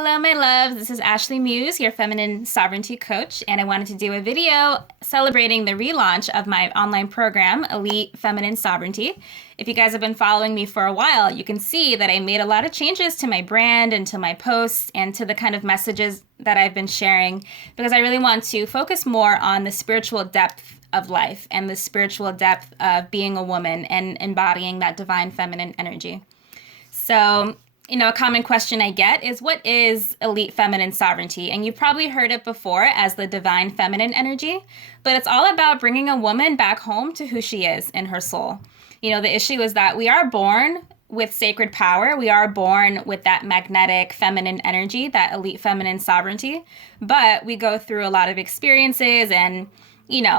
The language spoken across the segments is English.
Hello, my loves. This is Ashley Muse, your feminine sovereignty coach, and I wanted to do a video celebrating the relaunch of my online program, Elite Feminine Sovereignty. If you guys have been following me for a while, you can see that I made a lot of changes to my brand and to my posts and to the kind of messages that I've been sharing because I really want to focus more on the spiritual depth of life and the spiritual depth of being a woman and embodying that divine feminine energy. So, a common question I get is what is elite feminine sovereignty? And you've probably heard it before as the divine feminine energy, but it's all about bringing a woman back home to who she is in her soul. The issue is that we are born with sacred power. We are born with that magnetic feminine energy, that elite feminine sovereignty, but we go through a lot of experiences and,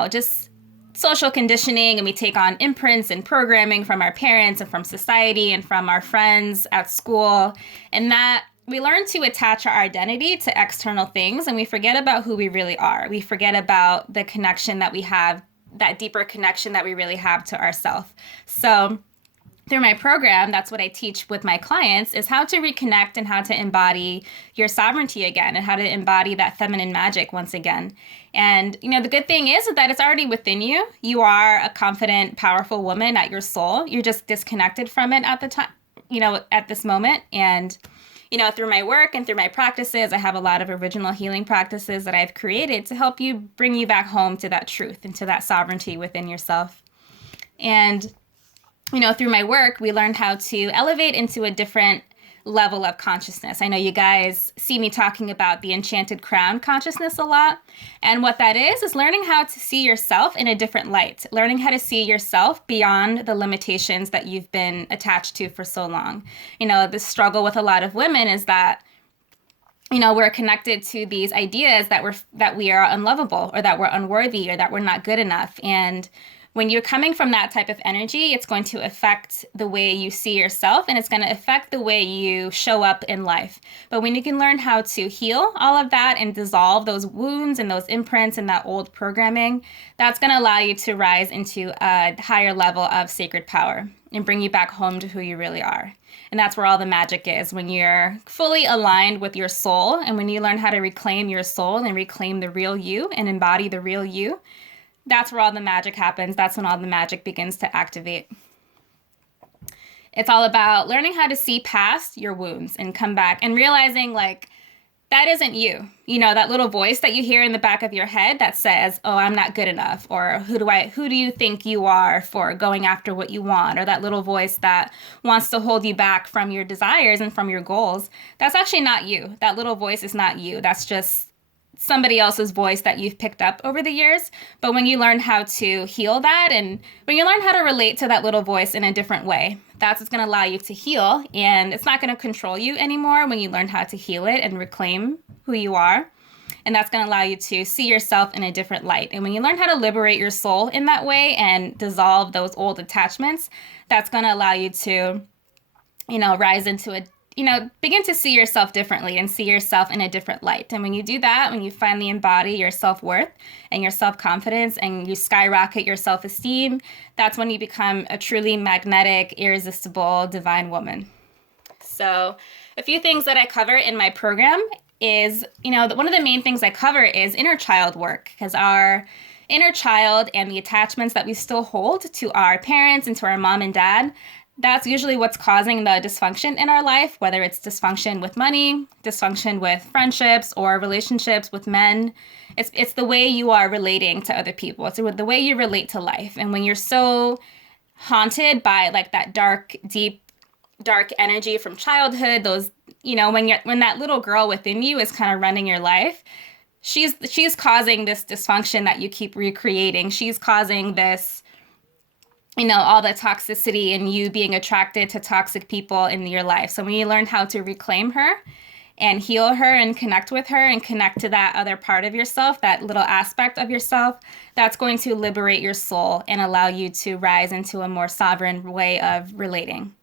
just social conditioning, and we take on imprints and programming from our parents and from society and from our friends at school, and that we learn to attach our identity to external things and we forget about who we really are. We forget about the connection that we have, that deeper connection that we really have to ourselves. So through my program, that's what I teach with my clients is how to reconnect and how to embody your sovereignty again and how to embody that feminine magic once again. And, the good thing is that it's already within you. You are a confident, powerful woman at your soul. You're just disconnected from it at the time, at this moment. And, through my work and through my practices, I have a lot of original healing practices that I've created to help you bring you back home to that truth and to that sovereignty within yourself. And through my work, we learned how to elevate into a different level of consciousness. I know you guys see me talking about the Enchanted crown consciousness a lot. And what that is learning how to see yourself in a different light, learning how to see yourself beyond the limitations that you've been attached to for so long. The struggle with a lot of women is that we're connected to these ideas that we are unlovable or that we're unworthy or that we're not good enough. And when you're coming from that type of energy, it's going to affect the way you see yourself and it's going to affect the way you show up in life. But when you can learn how to heal all of that and dissolve those wounds and those imprints and that old programming, that's going to allow you to rise into a higher level of sacred power and bring you back home to who you really are. And that's where all the magic is, when you're fully aligned with your soul and when you learn how to reclaim your soul and reclaim the real you and embody the real you. That's where all the magic happens. That's when all the magic begins to activate. It's all about learning how to see past your wounds and come back and realizing that isn't you. That little voice that you hear in the back of your head that says, "Oh, I'm not good enough," or who do you think you are for going after what you want? Or that little voice that wants to hold you back from your desires and from your goals. That's actually not you. That little voice is not you. That's just somebody else's voice that you've picked up over the years. But when you learn how to heal that and when you learn how to relate to that little voice in a different way, that's what's going to allow you to heal. And it's not going to control you anymore when you learn how to heal it and reclaim who you are. And that's going to allow you to see yourself in a different light. And when you learn how to liberate your soul in that way and dissolve those old attachments, that's going to allow you to, rise into begin to see yourself differently and see yourself in a different light. And when you do that, when you finally embody your self-worth and your self-confidence and you skyrocket your self-esteem, that's when you become a truly magnetic, irresistible, divine woman. So a few things that I cover in my program is, one of the main things I cover is inner child work, because our inner child and the attachments that we still hold to our parents and to our mom and dad, that's usually what's causing the dysfunction in our life, whether it's dysfunction with money, dysfunction with friendships or relationships with men. It's the way you are relating to other people. It's the way you relate to life. And when you're so haunted by that dark, deep, dark energy from childhood, those, when that little girl within you is kind of running your life, she's causing this dysfunction that you keep recreating. She's causing this, all the toxicity and you being attracted to toxic people in your life. So when you learn how to reclaim her and heal her and connect with her and connect to that other part of yourself, that little aspect of yourself, that's going to liberate your soul and allow you to rise into a more sovereign way of relating.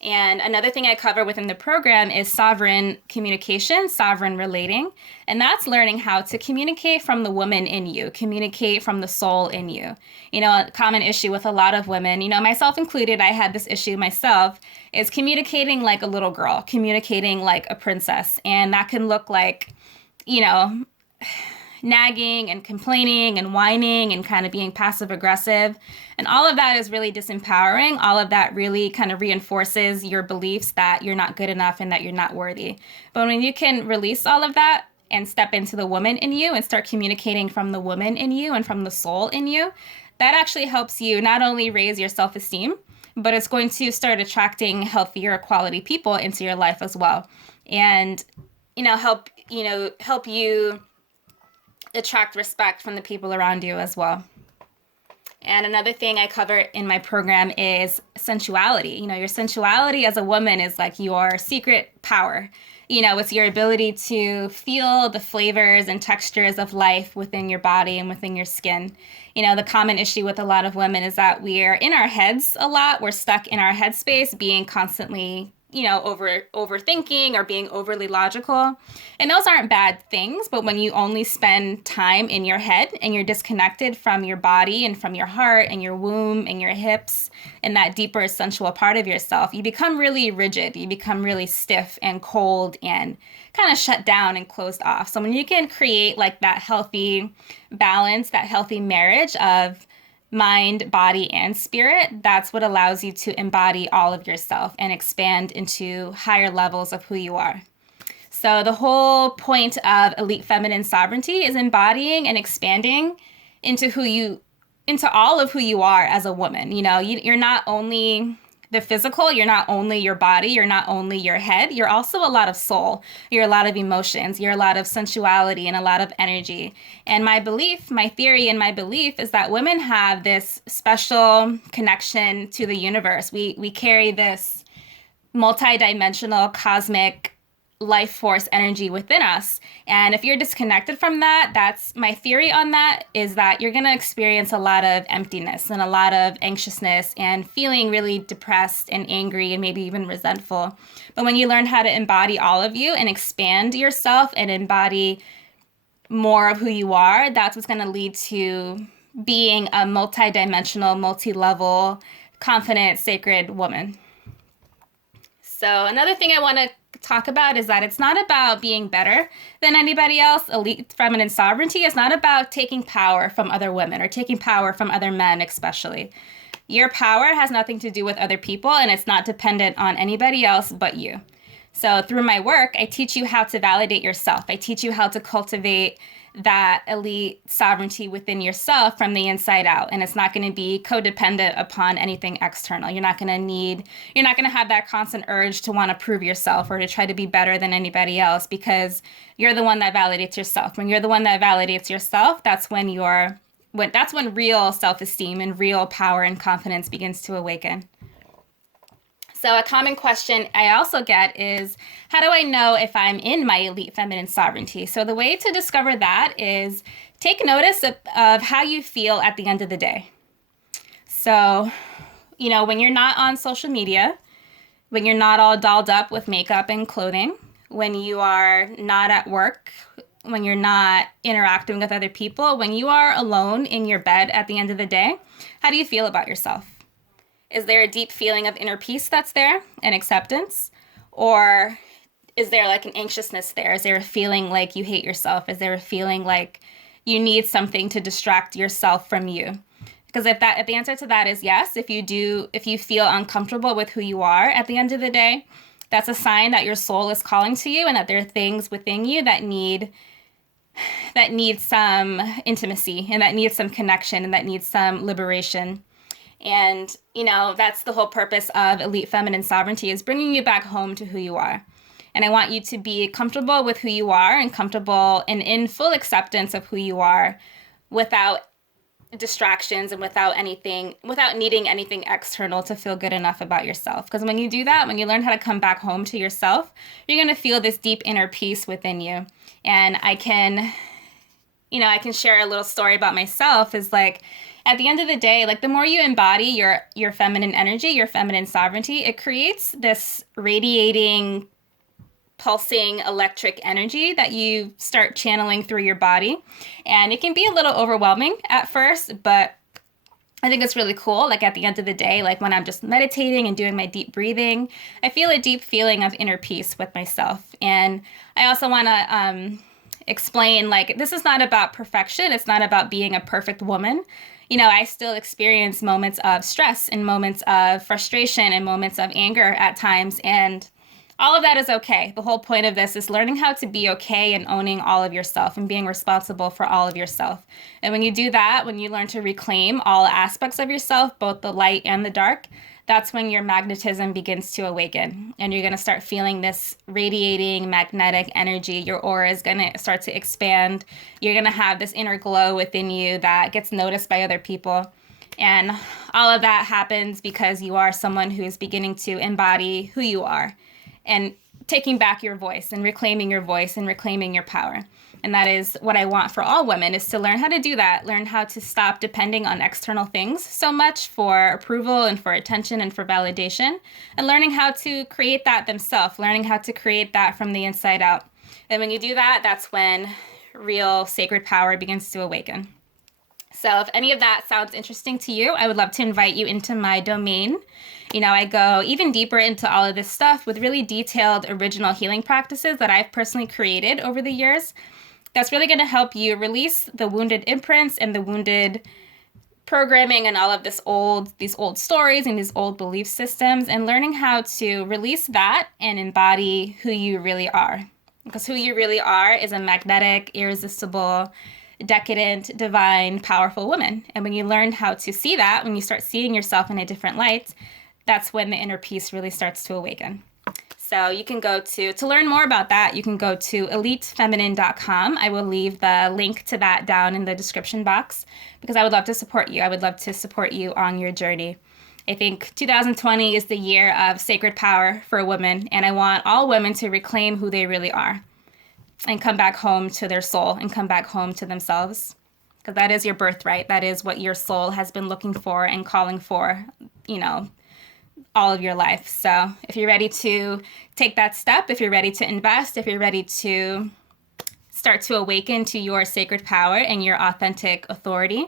And another thing I cover within the program is sovereign communication, sovereign relating. And that's learning how to communicate from the woman in you, communicate from the soul in you. You know, a common issue with a lot of women, you know, myself included, I had this issue myself, is communicating like a little girl, communicating like a princess. And that can look like, you know, nagging and complaining and whining and kind of being passive aggressive. And all of that is really disempowering. All of that really kind of reinforces your beliefs that you're not good enough and that you're not worthy. But when you can release all of that and step into the woman in you and start communicating from the woman in you and from the soul in you, that actually helps you not only raise your self-esteem, but it's going to start attracting healthier quality people into your life as well. And, help you attract respect from the people around you as well. And another thing I cover in my program is sensuality. Your sensuality as a woman is like your secret power. It's your ability to feel the flavors and textures of life within your body and within your skin. The common issue with a lot of women is that we're in our heads a lot. We're stuck in our headspace, being constantly overthinking or being overly logical. And those aren't bad things, but when you only spend time in your head and you're disconnected from your body and from your heart and your womb and your hips and that deeper sensual part of yourself, you become really rigid. You become really stiff and cold and kind of shut down and closed off. So when you can create like that healthy balance, that healthy marriage of mind, body, and spirit, that's what allows you to embody all of yourself and expand into higher levels of who you are. So the whole point of Elite Feminine Sovereignty is embodying and expanding into all of who you are as a woman. You're not only the physical, you're not only your body, you're not only your head, you're also a lot of soul, you're a lot of emotions, you're a lot of sensuality and a lot of energy. And my theory and my belief is that women have this special connection to the universe. We carry this multidimensional cosmic life force energy within us. And if you're disconnected from that, that's my theory on that, is that you're going to experience a lot of emptiness and a lot of anxiousness and feeling really depressed and angry and maybe even resentful. But when you learn how to embody all of you and expand yourself and embody more of who you are, that's what's going to lead to being a multidimensional, multi-level, confident, sacred woman. So another thing I want to talk about is that it's not about being better than anybody else. Elite feminine sovereignty is not about taking power from other women or taking power from other men, especially. Your power has nothing to do with other people, and it's not dependent on anybody else but you. So through my work, I teach you how to validate yourself. I teach you how to cultivate that elite sovereignty within yourself from the inside out. And it's not going to be codependent upon anything external. You're not going to have that constant urge to want to prove yourself or to try to be better than anybody else, because you're the one that validates yourself. When you're the one that validates yourself, that's when real self-esteem and real power and confidence begins to awaken. So a common question I also get is, how do I know if I'm in my elite feminine sovereignty? So the way to discover that is take notice of how you feel at the end of the day. So, when you're not on social media, when you're not all dolled up with makeup and clothing, when you are not at work, when you're not interacting with other people, when you are alone in your bed at the end of the day, how do you feel about yourself? Is there a deep feeling of inner peace that's there and acceptance? Or is there like an anxiousness there? Is there a feeling like you hate yourself? Is there a feeling like you need something to distract yourself from you? Because if the answer to that is yes, if you feel uncomfortable with who you are at the end of the day, that's a sign that your soul is calling to you and that there are things within you that need some intimacy and that need some connection and that need some liberation. And, that's the whole purpose of Elite Feminine Sovereignty, is bringing you back home to who you are. And I want you to be comfortable with who you are and comfortable and in full acceptance of who you are without distractions and without needing anything external to feel good enough about yourself. Because when you do that, when you learn how to come back home to yourself, you're going to feel this deep inner peace within you. And I can share a little story about myself, is like, at the end of the day, like the more you embody your feminine energy, your feminine sovereignty, it creates this radiating, pulsing electric energy that you start channeling through your body. And it can be a little overwhelming at first, but I think it's really cool. Like at the end of the day, like when I'm just meditating and doing my deep breathing, I feel a deep feeling of inner peace with myself. And I also want to explain, like, this is not about perfection. It's not about being a perfect woman. You know, I still experience moments of stress and moments of frustration and moments of anger at times. And all of that is okay. The whole point of this is learning how to be okay and owning all of yourself and being responsible for all of yourself. And when you do that, when you learn to reclaim all aspects of yourself, both the light and the dark, that's when your magnetism begins to awaken. And you're going to start feeling this radiating magnetic energy. Your aura is going to start to expand. You're going to have this inner glow within you that gets noticed by other people. And all of that happens because you are someone who is beginning to embody who you are, and taking back your voice and reclaiming your voice and reclaiming your power. And that is what I want for all women, is to learn how to do that, learn how to stop depending on external things so much for approval and for attention and for validation, and learning how to create that themselves, learning how to create that from the inside out. And when you do that, that's when real sacred power begins to awaken. So if any of that sounds interesting to you, I would love to invite you into my domain. You know, I go even deeper into all of this stuff with really detailed original healing practices that I've personally created over the years. That's really going to help you release the wounded imprints and the wounded programming and all of these old stories and these old belief systems, and learning how to release that and embody who you really are. Because who you really are is a magnetic, irresistible, decadent, divine, powerful woman. And when you learn how to see that, when you start seeing yourself in a different light, that's when the inner peace really starts to awaken. So you can go to learn more about that, you can go to elitefeminine.com. I will leave the link to that down in the description box, because I would love to support you. I would love to support you on your journey. I think 2020 is the year of sacred power for a woman, and I want all women to reclaim who they really are and come back home to their soul and come back home to themselves. Because that is your birthright. That is what your soul has been looking for and calling for, you know, all of your life. So if you're ready to take that step, if you're ready to invest, if you're ready to start to awaken to your sacred power and your authentic authority,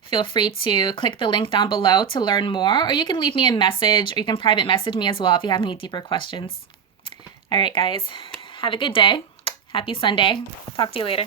feel free to click the link down below to learn more, or you can leave me a message, or you can private message me as well if you have any deeper questions. All right, guys, have a good day. Happy Sunday. Talk to you later.